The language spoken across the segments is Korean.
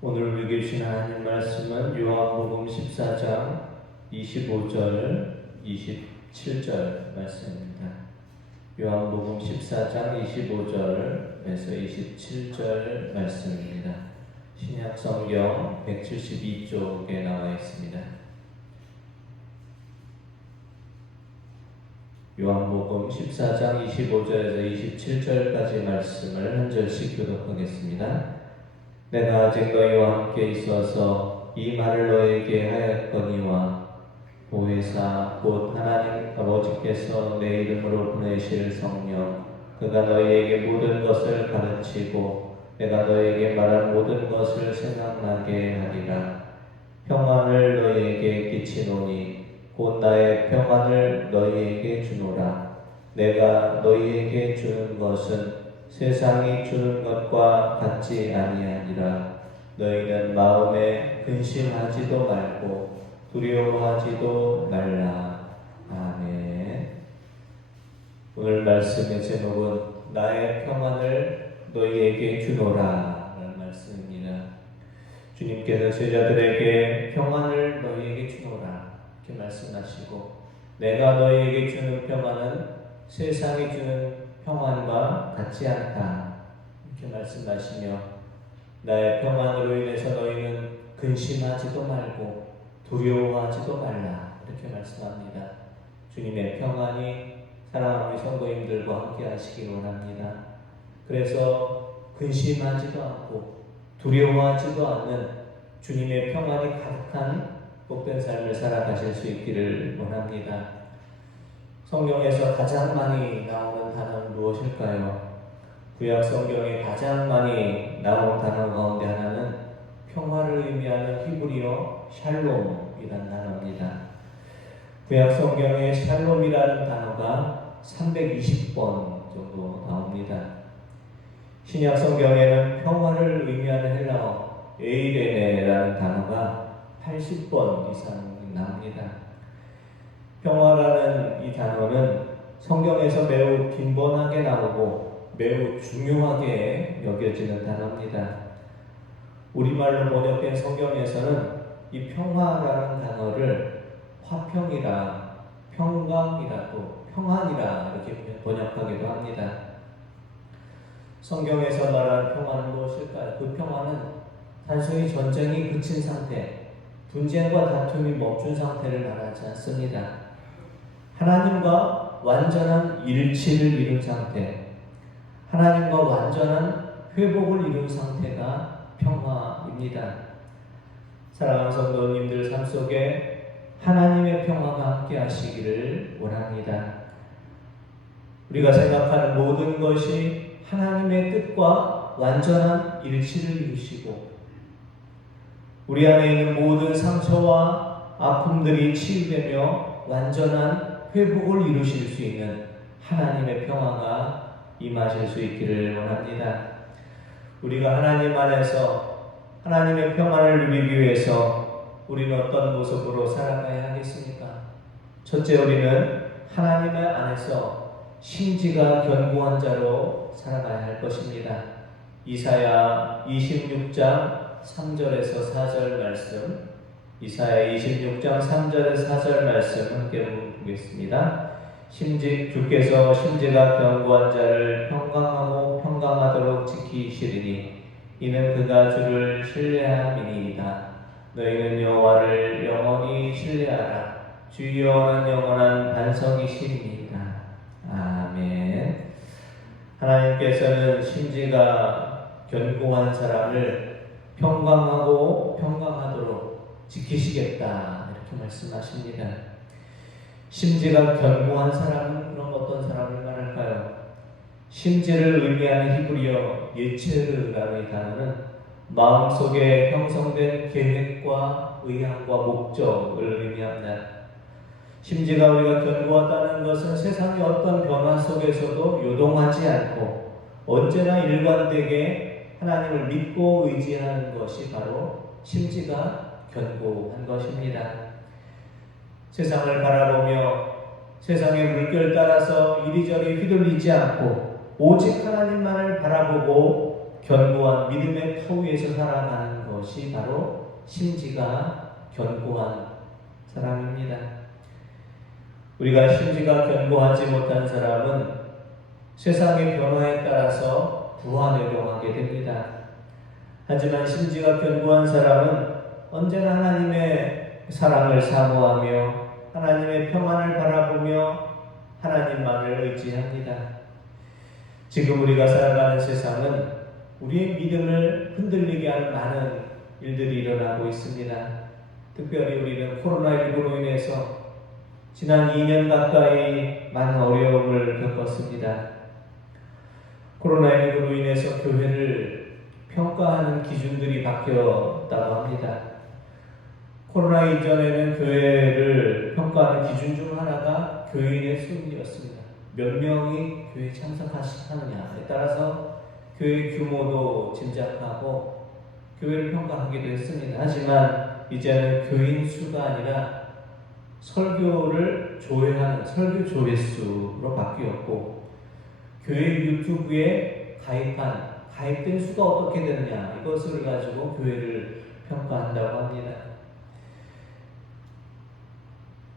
오늘 우리에게 주신 하나님 말씀은 요한복음 14장 25절, 27절 말씀입니다. 요한복음 14장 25절에서 27절 말씀입니다. 신약성경 172쪽에 나와 있습니다. 요한복음 14장 25절에서 27절까지 말씀을 한 절씩 교독하겠습니다. 내가 아직 너희와 함께 있어서 이 말을 너희에게 하였거니와 보혜사 곧 하나님 아버지께서 내 이름으로 보내실 성령 그가 너희에게 모든 것을 가르치고 내가 너희에게 말한 모든 것을 생각나게 하리라. 평안을 너희에게 끼치노니 곧 나의 평안을 너희에게 주노라. 내가 너희에게 주는 것은 세상이 주는 것과 같지 아니하니라. 너희는 마음에 근심하지도 말고 두려워하지도 말라. 아멘. 오늘 말씀의 제목은 나의 평안을 너희에게 주노라 라는 말씀입니다. 주님께서 제자들에게 평안을 너희에게 주노라 이렇게 말씀하시고, 내가 너희에게 주는 평안은 세상이 주는 평안과 같지 않다 이렇게 말씀하시며, 나의 평안으로 인해서 너희는 근심하지도 말고 두려워하지도 말라 이렇게 말씀합니다. 주님의 평안이 사랑하는 성도님들과 함께 하시기 원합니다. 그래서 근심하지도 않고 두려워하지도 않는 주님의 평안이 가득한 복된 삶을 살아가실 수 있기를 원합니다. 성경에서 가장 많이 나오는 단어는 무엇일까요? 구약 성경에 가장 많이 나오는 단어 가운데 하나는 평화를 의미하는 히브리어 샬롬이라는 단어입니다. 구약 성경에 샬롬이라는 단어가 320번 정도 나옵니다. 신약 성경에는 평화를 의미하는 헬라어 에이레네라는 단어가 80번 이상 나옵니다. 평화라는 이 단어는 성경에서 매우 빈번하게 나오고 매우 중요하게 여겨지는 단어입니다. 우리말로 번역된 성경에서는 이 평화라는 단어를 화평이라, 평강이라, 또 평안이라 이렇게 번역하기도 합니다. 성경에서 말하는 평화는 무엇일까요? 그 평화는 단순히 전쟁이 그친 상태, 분쟁과 다툼이 멈춘 상태를 말하지 않습니다. 하나님과 완전한 일치를 이룬 상태, 하나님과 완전한 회복을 이룬 상태가 평화입니다. 사랑하는 성도님들 삶 속에 하나님의 평화가 함께 하시기를 원합니다. 우리가 생각하는 모든 것이 하나님의 뜻과 완전한 일치를 이루시고, 우리 안에 있는 모든 상처와 아픔들이 치유되며 완전한 회복을 이루실 수 있는 하나님의 평화가 임하실 수 있기를 원합니다. 우리가 하나님 안에서 하나님의 평안을 누리기 위해서 우리는 어떤 모습으로 살아가야 하겠습니까? 첫째, 우리는 하나님의 안에서 심지가 견고한 자로 살아가야 할 것입니다. 이사야 26장 3절에서 4절 말씀, 이사야 26장 3절에서 4절 말씀 함께 보겠습니다. 주께서 심지가 견고한 자를 평강하고 평강하도록 지키시리니 이는 그가 주를 신뢰함이니이다. 너희는 여호와를 영원히 신뢰하라. 주 여호와는 영원한 반석이시니이다. 아멘. 하나님께서는 심지가 견고한 사람을 평강하고 평강하도록 지키시겠다 이렇게 말씀하십니다. 심지가 견고한 사람은 그럼 어떤 사람을 말할까요? 심지를 의미하는 히브리어 예체르라는 단어는 마음속에 형성된 계획과 의향과 목적을 의미합니다. 심지가 우리가 견고하다는 것은 세상의 어떤 변화 속에서도 요동하지 않고 언제나 일관되게 하나님을 믿고 의지하는 것이 바로 심지가 견고한 것입니다. 세상을 바라보며 세상의 물결 따라서 이리저리 휘둘리지 않고 오직 하나님만을 바라보고 견고한 믿음의 터 위에서 살아가는 것이 바로 심지가 견고한 사람입니다. 우리가 심지가 견고하지 못한 사람은 세상의 변화에 따라서 부화되려하게 됩니다. 하지만 심지가 견고한 사람은 언제나 하나님의 사랑을 사모하며 하나님의 평안을 바라보며 하나님만을 의지합니다. 지금 우리가 살아가는 세상은 우리의 믿음을 흔들리게 하는 많은 일들이 일어나고 있습니다. 특별히 우리는 코로나19로 인해서 지난 2년 가까이 많은 어려움을 겪었습니다. 코로나19로 인해서 교회를 평가하는 기준들이 바뀌었다고 합니다. 코로나 이전에는 교회를 평가하는 기준 중 하나가 교인의 수였습니다. 몇 명이 교회에 참석하느냐에 따라서 교회 규모도 짐작하고 교회를 평가하기도 했습니다. 하지만 이제는 교인 수가 아니라 설교를 조회하는 설교 조회수로 바뀌었고, 교회 유튜브에 가입된 수가 어떻게 되느냐, 이것을 가지고 교회를 평가한다고 합니다.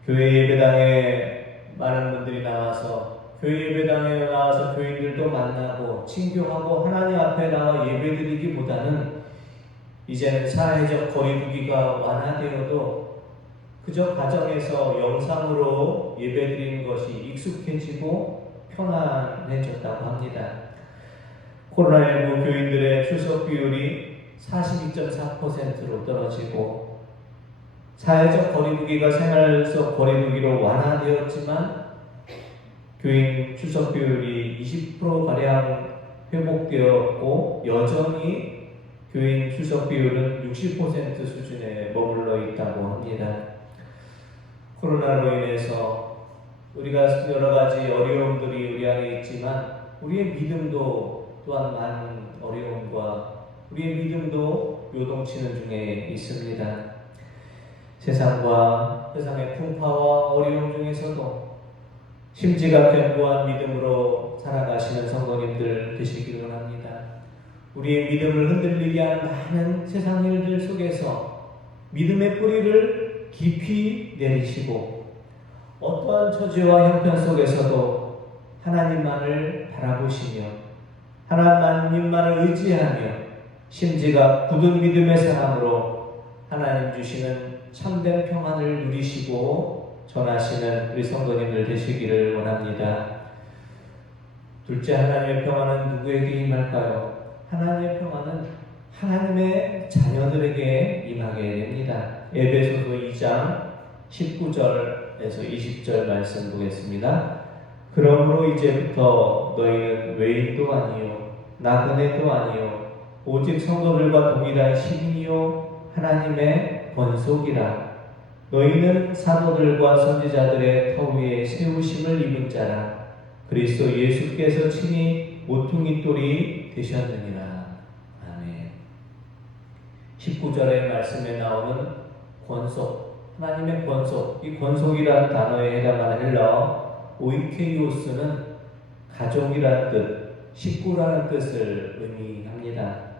교회 예배당에 많은 분들이 나와서 교인들도 만나고 친교하고 하나님 앞에 나와 예배드리기보다는 이제는 사회적 거리두기가 완화되어도 그저 가정에서 영상으로 예배드리는 것이 익숙해지고 편안해졌다고 합니다. 코로나19 교인들의 출석 비율이 42.4%로 떨어지고, 사회적 거리두기가 생활 속 거리두기로 완화되었지만 교인 출석 비율이 20%가량 회복되었고, 여전히 교인 출석 비율은 60% 수준에 머물러 있다고 합니다. 코로나로 인해서 우리가 여러 가지 어려움들이 우리 안에 있지만 우리의 믿음도 또한 많은 어려움과 우리의 믿음도 요동치는 중에 있습니다. 세상의 풍파와 어려움 중에서도 심지가 견고한 믿음으로 살아가시는 성도님들 되시기를 원합니다. 우리의 믿음을 흔들리게 하는 많은 세상 일들 속에서 믿음의 뿌리를 깊이 내리시고, 어떠한 처지와 형편 속에서도 하나님만을 바라보시며 하나님만을 의지하며 심지가 굳은 믿음의 사람으로 하나님 주시는 참된 평안을 누리시고 전하시는 우리 성도님들 되시기를 원합니다. 둘째, 하나님의 평안은 누구에게 임할까요? 하나님의 평안은 하나님의 자녀들에게 임하게 됩니다. 에베소서 2장 19절에서 20절 말씀 보겠습니다. 그러므로 이제부터 너희는 외인도 아니요 나그네도 아니요 오직 성도들과 동일한 시민이요 하나님의 권속이라. 너희는 사도들과 선지자들의 터 위에 세우심을 입은 자라. 그리스도 예수께서 친히 모퉁이 돌이 되셨느니라. 아멘. 19절의 말씀에 나오는 권속, 하나님의 권속, 이 권속이라는 단어에 해당하는 헬라어 오이케이오스는 가족이라는 뜻, 식구라는 뜻을 의미합니다.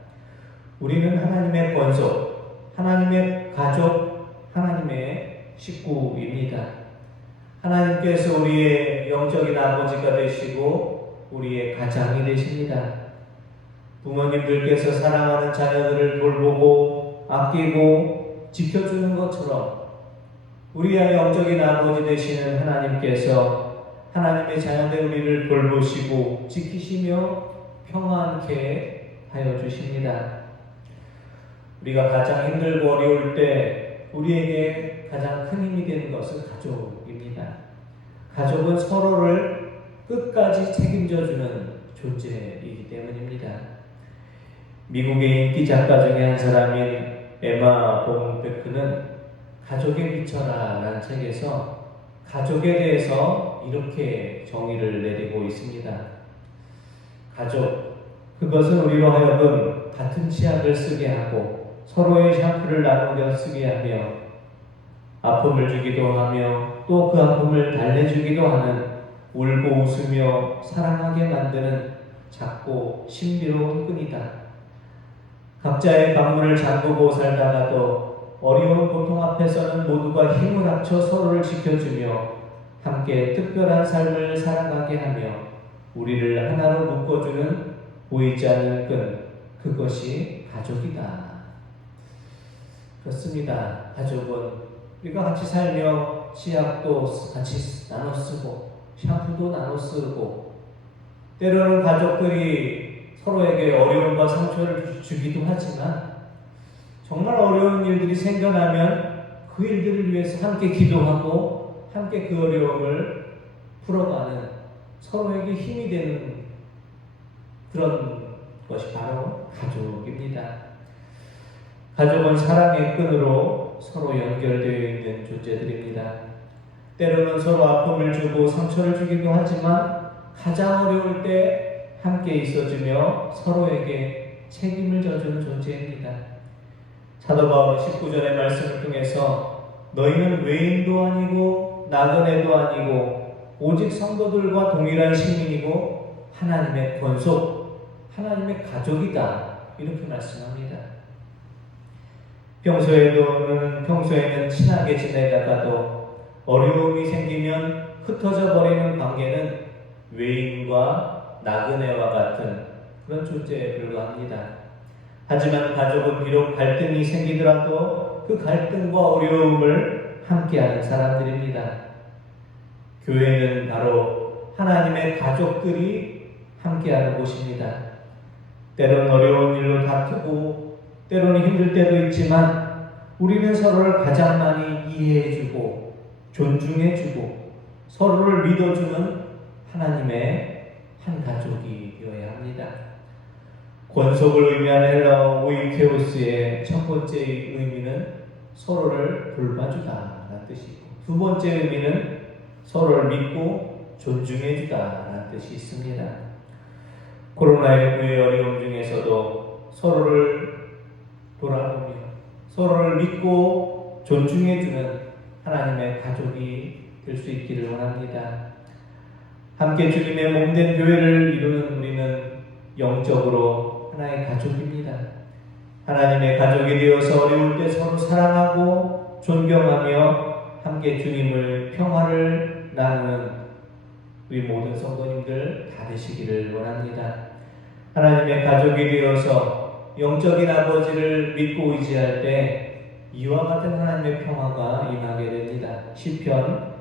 우리는 하나님의 권속, 하나님의 가족, 하나님의 식구입니다. 하나님께서 우리의 영적인 아버지가 되시고 우리의 가장이 되십니다. 부모님들께서 사랑하는 자녀들을 돌보고 아끼고 지켜주는 것처럼 우리의 영적인 아버지 되시는 하나님께서 하나님의 자녀된 우리를 돌보시고 지키시며 평안케 하여 주십니다. 우리가 가장 힘들고 어려울 때 우리에게 가장 큰 힘이 되는 것은 가족입니다. 가족은 서로를 끝까지 책임져주는 존재이기 때문입니다. 미국의 인기 작가 중에 한 사람인 에마 본베크는 가족에 비춰라 라는 책에서 가족에 대해서 이렇게 정의를 내리고 있습니다. 가족, 그것은 우리로 하여금 같은 치약을 쓰게 하고 서로의 샴푸를 나누며 쓰게 하며 아픔을 주기도 하며 또 그 아픔을 달래주기도 하는 울고 웃으며 사랑하게 만드는 작고 신비로운 끈이다. 각자의 방문을 잠그고 살다가도 어려운 고통 앞에서는 모두가 힘을 합쳐 서로를 지켜주며 함께 특별한 삶을 살아가게 하며 우리를 하나로 묶어주는 보이지 않는 끈, 그것이 가족이다. 그렇습니다. 가족은 우리가 같이 살며 치약도 같이 나눠 쓰고 샴푸도 나눠 쓰고 때로는 가족들이 서로에게 어려움과 상처를 주기도 하지만 정말 어려운 일들이 생겨나면 그 일들을 위해서 함께 기도하고 함께 그 어려움을 풀어가는 서로에게 힘이 되는 그런 것이 바로 가족입니다. 가족은 사랑의 끈으로 서로 연결되어 있는 존재들입니다. 때로는 서로 아픔을 주고 상처를 주기도 하지만 가장 어려울 때 함께 있어주며 서로에게 책임을 져주는 존재입니다. 사도 바울은 19절의 말씀을 통해서 너희는 외인도 아니고 나그네도 아니고 오직 성도들과 동일한 시민이고 하나님의 권속, 하나님의 가족이다. 이렇게 말씀합니다. 평소에는 친하게 지내다가도 어려움이 생기면 흩어져 버리는 관계는 외인과 나그네와 같은 그런 존재에 불과합니다. 하지만 가족은 비록 갈등이 생기더라도 그 갈등과 어려움을 함께하는 사람들입니다. 교회는 바로 하나님의 가족들이 함께하는 곳입니다. 때론 어려운 일로 다투고 때로는 힘들 때도 있지만 우리는 서로를 가장 많이 이해해주고 존중해주고 서로를 믿어주는 하나님의 한 가족이 되어야 합니다. 권속을 의미하는 헬라어 오이케오스의 첫 번째 의미는 서로를 돌봐주다라는 뜻이고 두 번째 의미는 서로를 믿고 존중해주다라는 뜻이 있습니다. 코로나19의 어려움 중에서도 서로를 돌아보며 서로를 믿고 존중해주는 하나님의 가족이 될 수 있기를 원합니다. 함께 주님의 몸된 교회를 이루는 우리는 영적으로 하나의 가족입니다. 하나님의 가족이 되어서 어려울 때 서로 사랑하고 존경하며 함께 주님을 평화를 나누는 우리 모든 성도님들 다 되시기를 원합니다. 하나님의 가족이 되어서 영적인 아버지를 믿고 의지할 때 이와 같은 하나님의 평화가 임하게 됩니다. 시편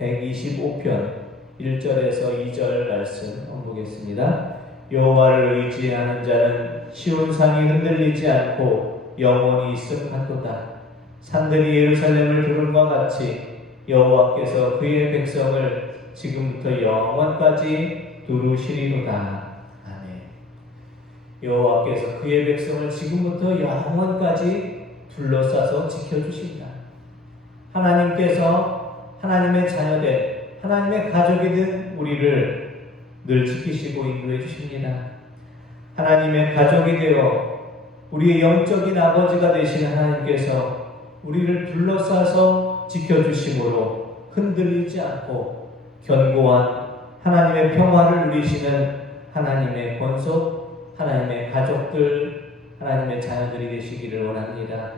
125편 1절에서 2절 말씀 보겠습니다. 여호와를 의지하는 자는 시온산이 흔들리지 않고 영원히 있음같도다. 산들이 예루살렘을 두름과 같이 여호와께서 그의 백성을 지금부터 영원까지 두루시리로다. 아멘. 여호와께서 그의 백성을 지금부터 영원까지 둘러싸서 지켜주신다. 하나님께서 하나님의 자녀된 하나님의 가족이 된 우리를 늘 지키시고 인도해 주십니다. 하나님의 가족이 되어 우리의 영적인 아버지가 되신 하나님께서 우리를 둘러싸서 지켜주심으로 흔들리지 않고 견고한 하나님의 평화를 누리시는 하나님의 권속, 하나님의 가족들, 하나님의 자녀들이 되시기를 원합니다.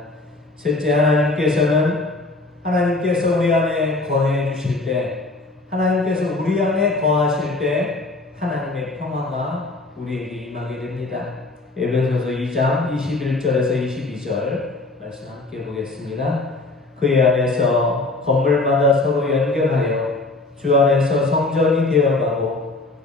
셋째, 하나님께서 우리 안에 거해 주실 때, 하나님께서 우리 안에 거하실 때 하나님의 평화가 우리에게 임하게 됩니다. 에베소서 2장 21절에서 22절 말씀 함께 보겠습니다. 그의 안에서 건물마다 서로 연결하여 주 안에서 성전이 되어가고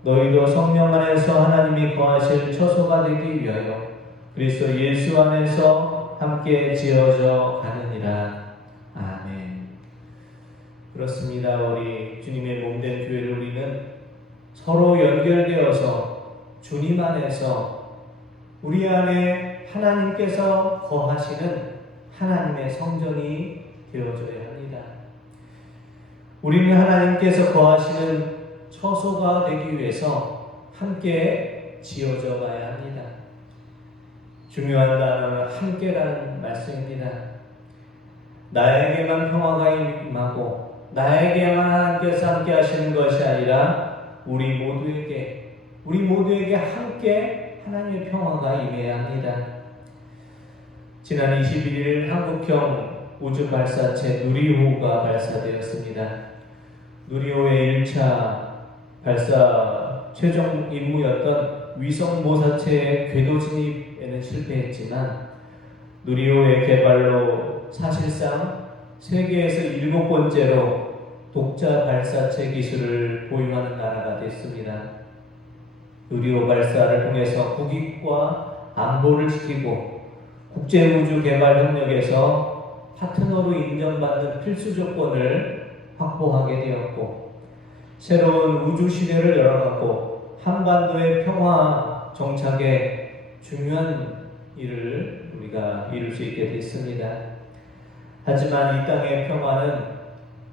너희도 성령 안에서 하나님이 거하실 처소가 되기 위하여 그리스도 예수 안에서 함께 지어져 가느니라. 아멘. 그렇습니다. 우리 주님의 몸된 교회를 우리는 서로 연결되어서 주님 안에서 우리 안에 하나님께서 거하시는 하나님의 성전이 되어져야 합니다. 우리는 하나님께서 거하시는 처소가 되기 위해서 함께 지어져 가야 합니다. 중요한 단어는 함께라는 말씀입니다. 나에게만 평화가 임하고 나에게만 하나님께서 함께 하시는 것이 아니라 우리 모두에게 함께 하나님의 평화가 임해야 합니다. 지난 21일 한국형 우주발사체 누리호가 발사되었습니다. 누리호의 1차 발사 최종 임무였던 위성모사체의 궤도 진입에는 실패했지만 누리호의 개발로 사실상 세계에서 7번째로 독자 발사체 기술을 보유하는 나라가 됐습니다. 누리호 발사를 통해서 국익과 안보를 지키고 국제우주개발협력에서 파트너로 인정받는 필수 조건을 확보하게 되었고 새로운 우주시대를 열어가고 한반도의 평화 정착에 중요한 일을 우리가 이룰 수 있게 됐습니다. 하지만 이 땅의 평화는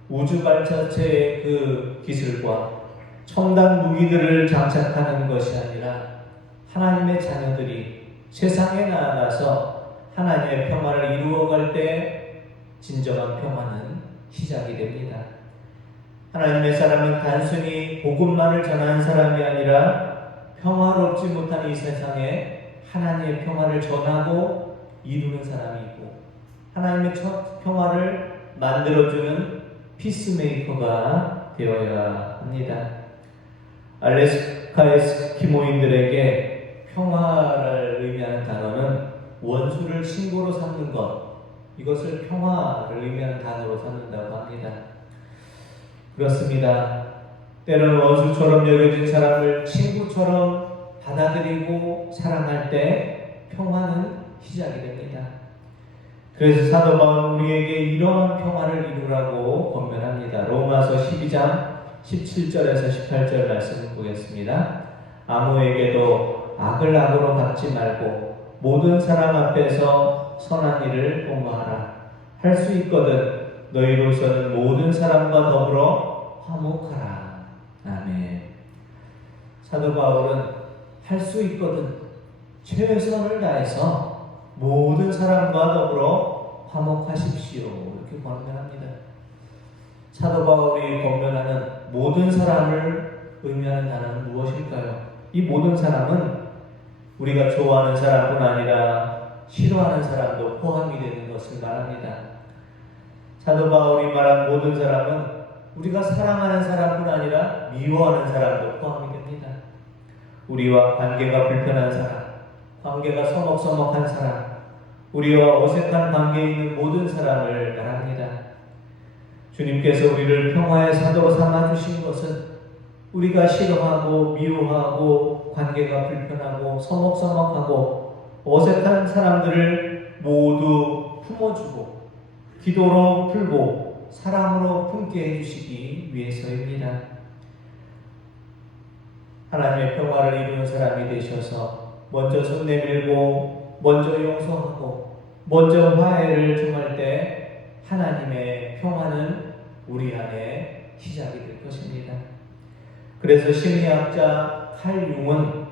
우주발사체의 그 기술과 첨단 무기들을 장착하는 것이 아니라 하나님의 자녀들이 세상에 나아가서 하나님의 평화를 이루어갈 때 진정한 평화는 시작이 됩니다. 하나님의 사람은 단순히 복음만을 전하는 사람이 아니라 평화롭지 못한 이 세상에 하나님의 평화를 전하고 이루는 사람이고 하나님의 평화를 만들어주는 피스메이커가 되어야 합니다. 알래스카 에스키모인들에게 평화를 의미하는 단어는 원수를 친구로 삼는 것, 이것을 평화를 의미하는 단어로 삼는다고 합니다. 그렇습니다. 때로는 원수처럼 여겨진 사람을 친구처럼 받아들이고 사랑할 때 평화는 시작이 됩니다. 그래서 사도 바울은 우리에게 이러한 평화를 이루라고 권면합니다. 로마서 12장 17절에서 18절 말씀을 보겠습니다. 아무에게도 악을 악으로 갚지 말고 모든 사람 앞에서 선한 일을 공모하라. 할 수 있거든 너희로서는 모든 사람과 더불어 화목하라. 아멘. 사도 바울은 할 수 있거든 최선을 다해서 모든 사람과 더불어 화목하십시오. 이렇게 권면합니다. 사도 바울이 권면하는 모든 사람을 의미하는 단어는 무엇일까요? 이 모든 사람은 우리가 좋아하는 사람뿐 아니라 싫어하는 사람도 포함이 되는 것을 말합니다. 사도 바울이 말한 모든 사람은 우리가 사랑하는 사람뿐 아니라 미워하는 사람도 포함이 됩니다. 우리와 관계가 불편한 사람, 관계가 서먹서먹한 사람, 우리와 어색한 관계에 있는 모든 사람을 말합니다. 주님께서 우리를 평화의 사도로 삼아주신 것은 우리가 싫어하고 미워하고 관계가 불편하고 서먹서먹하고 어색한 사람들을 모두 품어주고 기도로 풀고 사랑으로 품게 해주시기 위해서입니다. 하나님의 평화를 이루는 사람이 되셔서 먼저 손 내밀고 먼저 용서하고 먼저 화해를 청할 때 하나님의 평화는 우리 안에 시작이 될 것입니다. 그래서 심리학자 칼 융은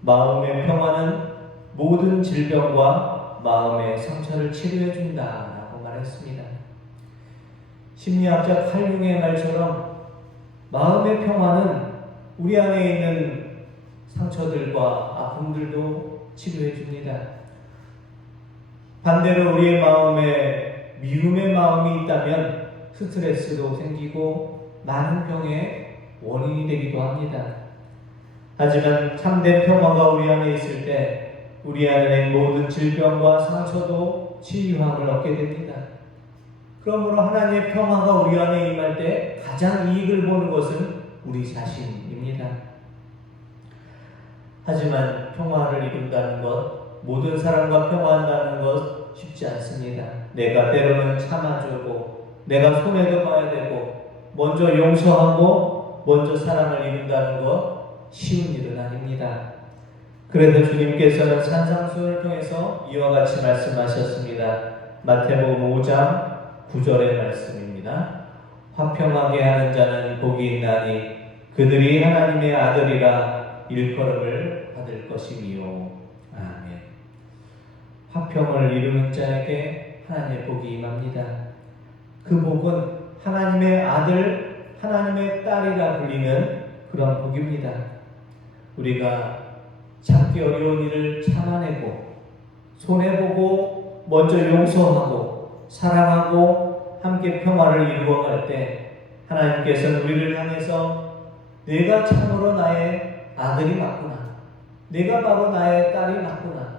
마음의 평화는 모든 질병과 마음의 상처를 치료해 준다라고 말했습니다. 심리학자 칼 융의 말처럼 마음의 평화는 우리 안에 있는 상처들과 아픔들도 치료해 줍니다. 반대로 우리의 마음에 미움의 마음이 있다면 스트레스도 생기고 많은 병의 원인이 되기도 합니다. 하지만 참된 평화가 우리 안에 있을 때 우리 안에 모든 질병과 상처도 치유함을 얻게 됩니다. 그러므로 하나님의 평화가 우리 안에 임할 때 가장 이익을 보는 것은 우리 자신입니다. 하지만 평화를 이룬다는 것, 모든 사람과 평화한다는 것 쉽지 않습니다. 내가 때로는 참아주고 내가 손해도 봐야 되고 먼저 용서하고 먼저 사랑을 이룬다는 것 쉬운 일은 아닙니다. 그래서 주님께서는 산상수훈을 통해서 이와 같이 말씀하셨습니다. 마태복음 5장 9절의 말씀입니다. 화평하게 하는 자는 복이 있나니 그들이 하나님의 아들이라 일컬음을 받을 것이니요. 아멘. 화평을 이루는 자에게 하나님의 복이 임합니다. 그 복은 하나님의 아들, 하나님의 딸이라 불리는 그런 복입니다. 우리가 참기 어려운 일을 참아내고 손해보고 먼저 용서하고 사랑하고 함께 평화를 이루어갈 때 하나님께서는 우리를 향해서 내가 참으로 나의 아들이 맞구나, 내가 바로 나의 딸이 맞구나,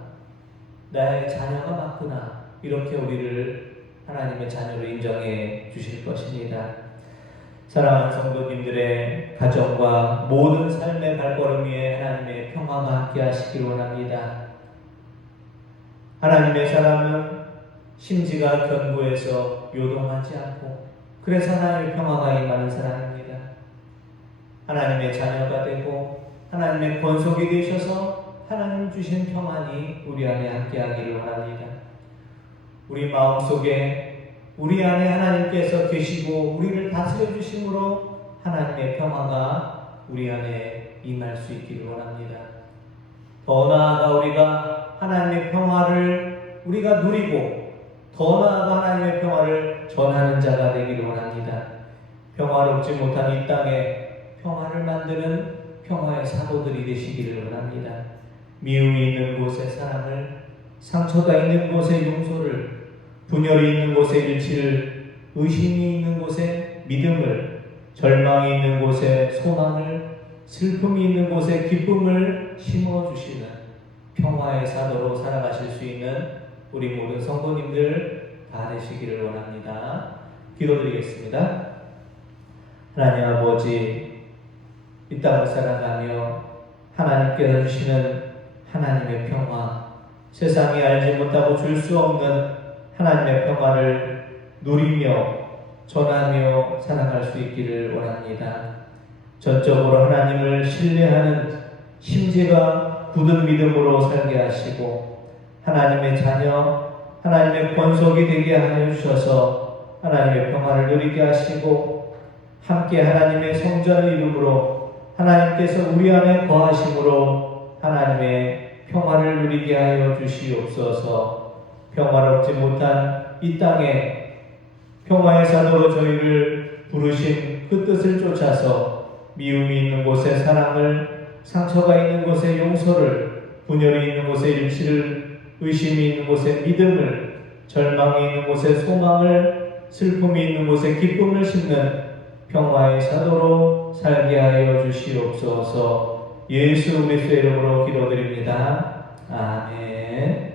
나의 자녀가 맞구나, 이렇게 우리를 하나님의 자녀로 인정해 주실 것입니다. 사랑하는 성도님들의 가정과 모든 삶의 발걸음 위에 하나님의 평화가 함께 하시길 원합니다. 하나님의 사람은 심지가 견고해서 요동하지 않고, 그래서 하나님의 평화가 임하는 사람입니다. 하나님의 자녀가 되고 하나님의 권속이 되셔서 하나님 주신 평안이 우리 안에 함께하기를 원합니다. 우리 마음속에 우리 안에 하나님께서 계시고 우리를 다스려 주심으로 하나님의 평화가 우리 안에 임할 수 있기를 원합니다. 더 나아가 우리가 하나님의 평화를 우리가 누리고 더 나아가 하나님의 평화를 전하는 자가 되기를 원합니다. 평화롭지 못한 이 땅에 평화를 만드는 평화의 사도들이 되시기를 원합니다. 미움이 있는 곳에 사랑을, 상처가 있는 곳에 용서를, 분열이 있는 곳에 일치를, 의심이 있는 곳에 믿음을, 절망이 있는 곳에 소망을, 슬픔이 있는 곳에 기쁨을 심어주시는 평화의 사도로 살아가실 수 있는 우리 모든 성도님들 다 되시기를 원합니다. 기도드리겠습니다. 하나님 아버지, 이 땅을 살아가며 하나님께서 주시는 하나님의 평화, 세상이 알지 못하고 줄 수 없는 하나님의 평화를 누리며 전하며 살아갈 수 있기를 원합니다. 전적으로 하나님을 신뢰하는 심지가 굳은 믿음으로 살게 하시고 하나님의 자녀, 하나님의 권속이 되게 하여 주셔서 하나님의 평화를 누리게 하시고 함께 하나님의 성전을 이름으로 하나님께서 우리 안에 거하심으로 하나님의 평화를 누리게 하여 주시옵소서. 평화롭지 못한 이 땅에 평화의 사도로 저희를 부르신 그 뜻을 쫓아서 미움이 있는 곳에 사랑을, 상처가 있는 곳에 용서를, 분열이 있는 곳에 일치를, 의심이 있는 곳에 믿음을, 절망이 있는 곳에 소망을, 슬픔이 있는 곳에 기쁨을 심는 평화의 사도로 살게 하여 주시옵소서. 예수 그리스도의 이름으로 기도드립니다. 아멘.